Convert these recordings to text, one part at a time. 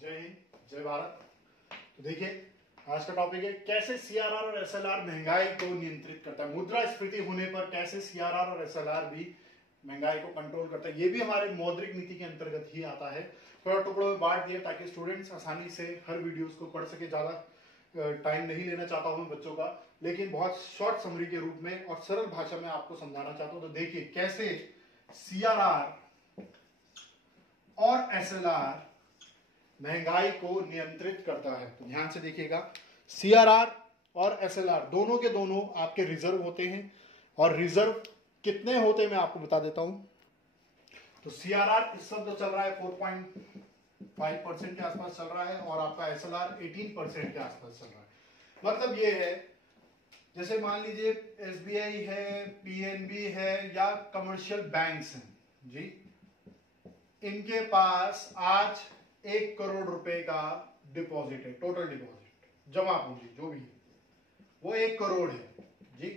जय हिंद, जय भारत। तो देखिए, आज का टॉपिक है कैसे सीआरआर और एसएलआर महंगाई को नियंत्रित करता है। मुद्रास्फीति होने पर कैसे सीआरआर और एसएलआर भी महंगाई को कंट्रोल करता है। ये भी हमारे मौद्रिक नीति के अंतर्गत ही आता है। थोड़ा टुकड़ों में बांट दिया ताकि स्टूडेंट्स आसानी से हर वीडियोस को पढ़ सके। ज्यादा टाइम नहीं लेना चाहता हूं बच्चों का, लेकिन बहुत शॉर्ट समरी के रूप में और सरल भाषा में आपको समझाना चाहता हूं। तो देखिए कैसे सीआरआर और एसएलआर महंगाई को नियंत्रित करता है। तो ध्यान से देखिएगा, सीआरआर और एसएलआर दोनों के दोनों आपके रिजर्व होते हैं। और रिजर्व कितने होते हैं मैं आपको बता देता हूं। तो सीआरआर इस समय तो चल रहा है 4.5% के आसपास चल रहा है और आपका एसएलआर 18% के आसपास चल रहा है। मतलब ये है, जैसे मान लीजिए एसबीआई है, पीएनबी है या कमर्शियल बैंक्स हैं जी, इनके पास आज 1 करोड़ रुपए का डिपॉजिट है। टोटल डिपॉजिट, जमा पूंजी जो भी है वो 1 करोड़ है जी।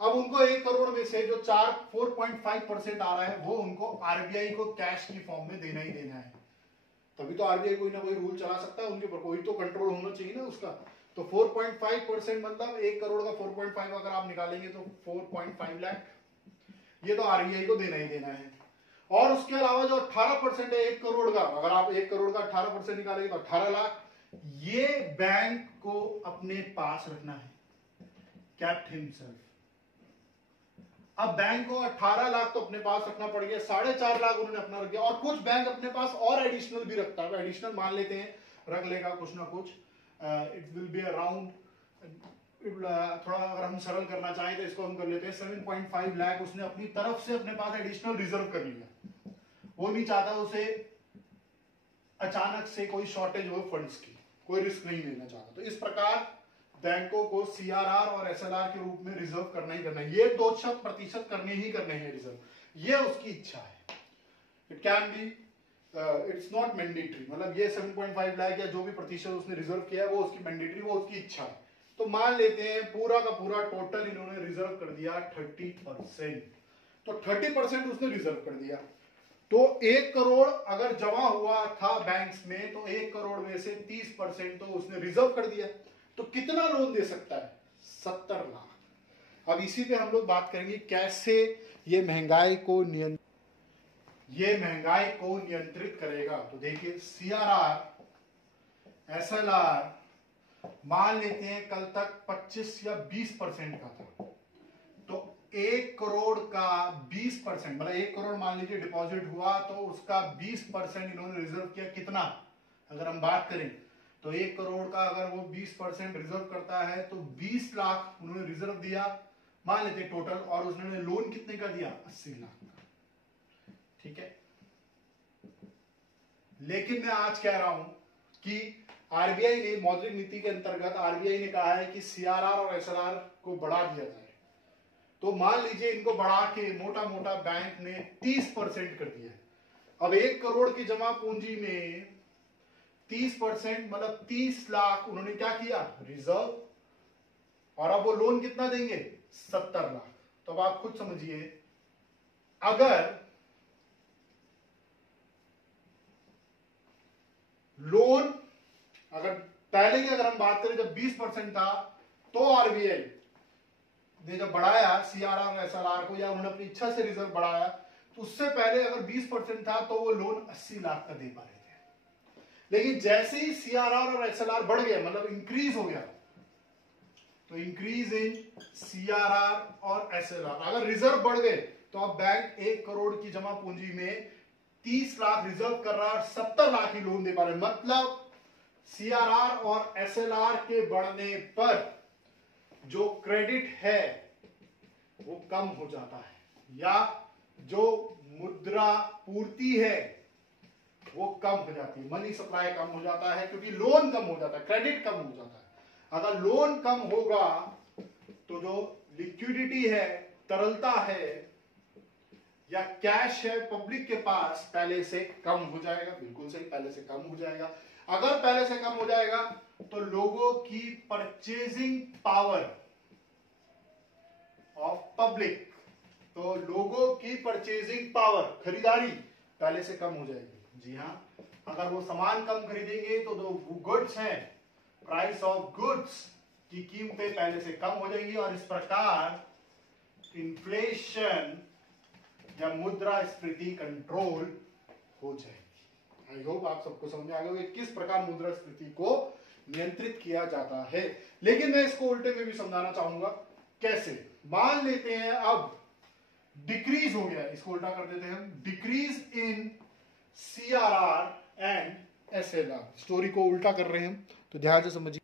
अब उनको 1 करोड़ में से जो 4.5% आ रहा है वो उनको आरबीआई को कैश की फॉर्म में देना ही देना है। तभी तो आरबीआई कोई ना कोई रूल चला सकता है, उनके ऊपर कोई तो कंट्रोल होना चाहिए ना उसका। तो 4.5% मतलब 1 करोड़ का 4.5 अगर आप निकालेंगे तो 4.5 लाख, ये तो आरबीआई को देना ही देना है। और उसके अलावा जो 18% है 1 करोड़ का, अगर आप 1 करोड़ का 18% निकालेंगे तो 18 लाख, ये बैंक को अपने पास रखना है, कैप्ट हिमसेल्फ। अब बैंक को 18 लाख तो अपने पास रखना पड़ गया, 4.5 लाख उन्होंने अपना रख दिया। और कुछ बैंक अपने पास और एडिशनल भी रखता है, एडिशनल मान लेते हैं रख लेगा कुछ ना कुछ। इट विल बी अराउंड, थोड़ा अगर हम सरल करना चाहें तो इसको हम कर लेते हैं 7.5 लाख उसने अपनी तरफ से अपने पास एडिशनल रिजर्व कर लिया। वो नहीं चाहता उसे अचानक से कोई शॉर्टेज हो फंड्स की, कोई रिस्क नहीं लेना चाहता। तो इस प्रकार बैंकों को सीआरआर और एसएलआर के रूप में रिजर्व करना ही करना है। ये 2% करने ही करने हैं रिजर्व, ये उसकी इच्छा है। It can be, it's not mandatory. मतलब ये 7.5 लाख या जो भी प्रतिशत उसने रिजर्व किया है वो उसकी मैंडेटरी, वो उसकी इच्छा है। तो मान लेते हैं पूरा का पूरा टोटल इन्होंने रिजर्व कर दिया 30%। तो 30% उसने रिजर्व कर दिया। तो 1 करोड़ अगर जमा हुआ था बैंक्स में तो 1 करोड़ में से 30% तो उसने रिजर्व कर दिया। तो कितना लोन दे सकता है? 70 लाख। अब इसी पे हम लोग बात करेंगे कैसे ये महंगाई को नियंत्रित करेगा। तो देखिए, सीआरआर, एसएलआर मान लेते हैं कल तक 25 या 20% का था। तो 1 करोड़ का 20%, मतलब 1 करोड़ मान लीजिए डिपॉजिट हुआ तो उसका 20% इन्होंने रिजर्व किया। कितना अगर हम बात करें तो 1 करोड़ का अगर वो 20% रिजर्व करता है तो 20 लाख उन्होंने रिजर्व दिया मान लेते हैं टोटल। और उसने लोन कितने का दिया? 80 लाख का। ठीक है, लेकिन मैं आज कह रहा हूं कि आरबीआई ने मौद्रिक नीति के अंतर्गत आरबीआई ने कहा है कि सीआरआर और एसएलआर को बढ़ा दिया जाए। तो मान लीजिए इनको बढ़ा के मोटा मोटा बैंक ने 30% कर दिया है। अब 1 करोड़ की जमा पूंजी में 30% मतलब 30 लाख उन्होंने क्या किया? रिजर्व। और अब वो लोन कितना देंगे? 70 लाख। तो अब आप खुद समझिए, अगर लोन अगर पहले की अगर हम बात करें जब 20% था तो आरबीआई ने जब बढ़ाया सीआरआर और एसएलआर को, या उन्होंने अपनी इच्छा से रिजर्व बढ़ाया, तो उससे पहले अगर 20% था तो वो लोन 80 लाख का दे पा रहे थे। लेकिन जैसे ही सीआरआर और एसएलआर बढ़ गया, मतलब इंक्रीज हो गया, तो इंक्रीज इन सीआरआर और एसएलआर, अगर रिजर्व बढ़ गए तो अब बैंक 1 करोड़ की जमा पूंजी में 30 लाख रिजर्व कर रहा है, 70 लाख ही लोन दे पा रहे। मतलब सीआरआर और एसएलआर के बढ़ने पर जो क्रेडिट है वो कम हो जाता है, या जो मुद्रा पूर्ति है वो कम हो जाती है, मनी सप्लाई कम हो जाता है, क्योंकि लोन कम हो जाता है, क्रेडिट कम हो जाता है। अगर लोन कम होगा तो जो लिक्विडिटी है, तरलता है या कैश है पब्लिक के पास, पहले से कम हो जाएगा। बिल्कुल सही, पहले से कम हो जाएगा। अगर पहले से कम हो जाएगा तो लोगों की परचेजिंग पावर ऑफ पब्लिक, तो लोगों की परचेजिंग पावर, खरीदारी पहले से कम हो जाएगी। जी हाँ, अगर वो सामान कम खरीदेंगे तो जो गुड्स हैं, प्राइस ऑफ गुड्स की कीमतें पहले से कम हो जाएंगी और इस प्रकार इन्फ्लेशन या मुद्रास्फीति कंट्रोल हो जाएगी। आई होप आप सबको समझ में आ गया किस प्रकार मुद्रास्फीति को नियंत्रित किया जाता है। लेकिन मैं इसको उल्टे में भी समझाना चाहूंगा। कैसे? मान लेते हैं अब डिक्रीज हो गया, इसको उल्टा कर देते हैं हम, decrease in CRR and SLR। Story को उल्टा कर रहे हैं हम, तो ध्यान से समझिए।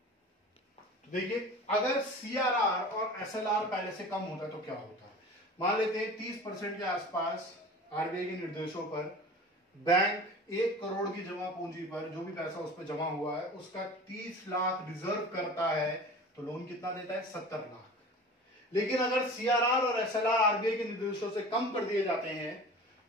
तो देखिए, अगर CRR और SLR पहले से कम होता है तो क्या होता है। मान लेते हैं 30% के आसपास RBI के निर्देशों पर बैंक 1 करोड़ की जमा पूंजी पर जो भी पैसा उस पर जमा हुआ है उसका 30 लाख रिजर्व करता है, तो लोन कितना देता है? 70 लाख। लेकिन अगर CRR और SLR RBI के निर्देशों से कम कर दिए जाते हैं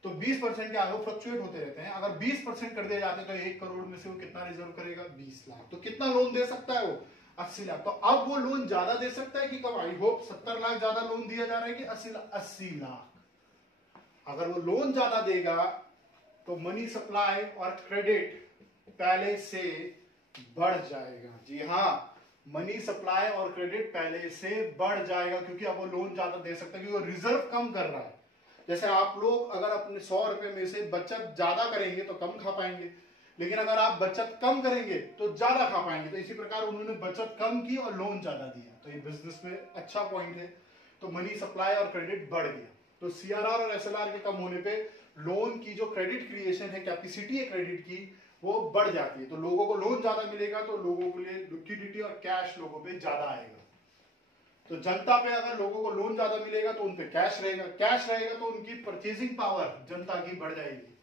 तो 20% के आगे फ्लक्चुएट होते रहते हैं। अगर 20% कर दिए जाते हैं तो 1 करोड़ में से वो कितना रिजर्व करेगा? 20 लाख। तो कितना लोन दे सकता है वो? 80 लाख। तो अब वो लोन ज्यादा दे सकता है कि कम? आई होप 70 लाख ज्यादा लोन दिया जा रहा है कि 80 लाख। अगर वो लोन ज्यादा देगा तो मनी सप्लाई और क्रेडिट पहले से बढ़ जाएगा। जी हाँ, मनी सप्लाई और क्रेडिट पहले से बढ़ जाएगा क्योंकि अब वो लोन ज्यादा दे सकता है, क्योंकि वो रिजर्व कम कर रहा है। जैसे आप लोग अगर अपने 100 रुपए में से बचत ज्यादा करेंगे तो कम खा पाएंगे, लेकिन अगर आप बचत कम करेंगे तो ज्यादा खा पाएंगे। तो इसी प्रकार उन्होंने बचत कम की और लोन ज्यादा दिया, तो ये बिजनेस में अच्छा पॉइंट है। तो मनी सप्लाई और क्रेडिट बढ़ गया। तो CRR और SLR के कम होने पे लोन की जो क्रेडिट क्रिएशन है, कैपेसिटी है क्रेडिट की, वो बढ़ जाती है। तो लोगों को लोन ज्यादा मिलेगा तो लोगों के लिए लिक्विडिटी और कैश लोगों पे ज्यादा आएगा। तो जनता पे अगर लोगों को लोन ज्यादा मिलेगा तो उन पे कैश रहेगा, कैश रहेगा तो उनकी परचेजिंग पावर जनता की बढ़ जाएगी।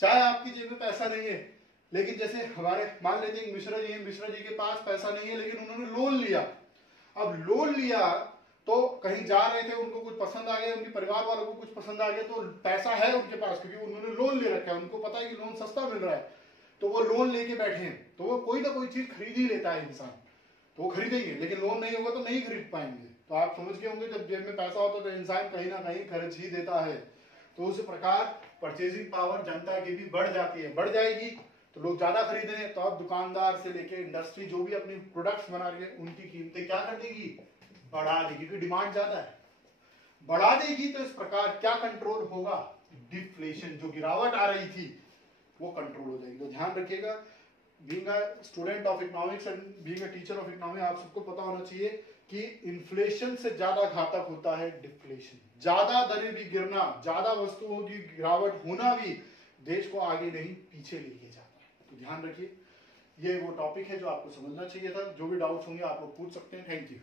चाहे आपकी जेब में पैसा नहीं है, लेकिन जैसे हमारे मान लेते हैं मिश्रा जी हैं, मिश्रा जी के पास पैसा नहीं है लेकिन उन्होंने लोन लिया। अब लोन लिया तो कहीं जा रहे थे, उनको कुछ पसंद आ गया, उनके परिवार वालों को कुछ पसंद आ गया, तो पैसा है उनके पास क्योंकि उन्होंने लोन ले रखा है, उनको पता है कि लोन सस्ता मिल रहा है, तो वो लोन लेके बैठे हैं। तो वो कोई ना कोई चीज खरीद ही लेता है इंसान, तो वो खरीदेंगे, लेकिन लोन नहीं होगा तो नहीं खरीद पाएंगे। तो आप समझ गए होंगे जब जेब में पैसा होता है तो इंसान कहीं ना कहीं खर्च ही देता है। तो उस प्रकार परचेजिंग पावर जनता की भी बढ़ जाती है, बढ़ जाएगी तो लोग ज्यादा खरीद रहे हैं। तो अब दुकानदार से लेके इंडस्ट्री जो भी अपनी प्रोडक्ट्स बना रही है उनकी कीमतें क्या कर देगी? बढ़ा देगी, क्योंकि डिमांड ज्यादा है, बढ़ा देगी। तो इस प्रकार क्या कंट्रोल होगा? डिफ्लेशन, जो गिरावट आ रही थी वो कंट्रोल हो जाएगी। तो ध्यान रखिएगा, being a student of economics and being a teacher of economics, आप सबको पता होना चाहिए कि इन्फ्लेशन से ज्यादा घातक होता है डिफ्लेशन। ज्यादा दरें भी गिरना, ज्यादा वस्तुओं की गिरावट होना भी देश को आगे नहीं पीछे लेके जाता है। तो ध्यान रखिए, ये वो टॉपिक है जो आपको समझना चाहिए था। जो भी डाउट्स होंगे आप लोग पूछ सकते हैं। Thank you.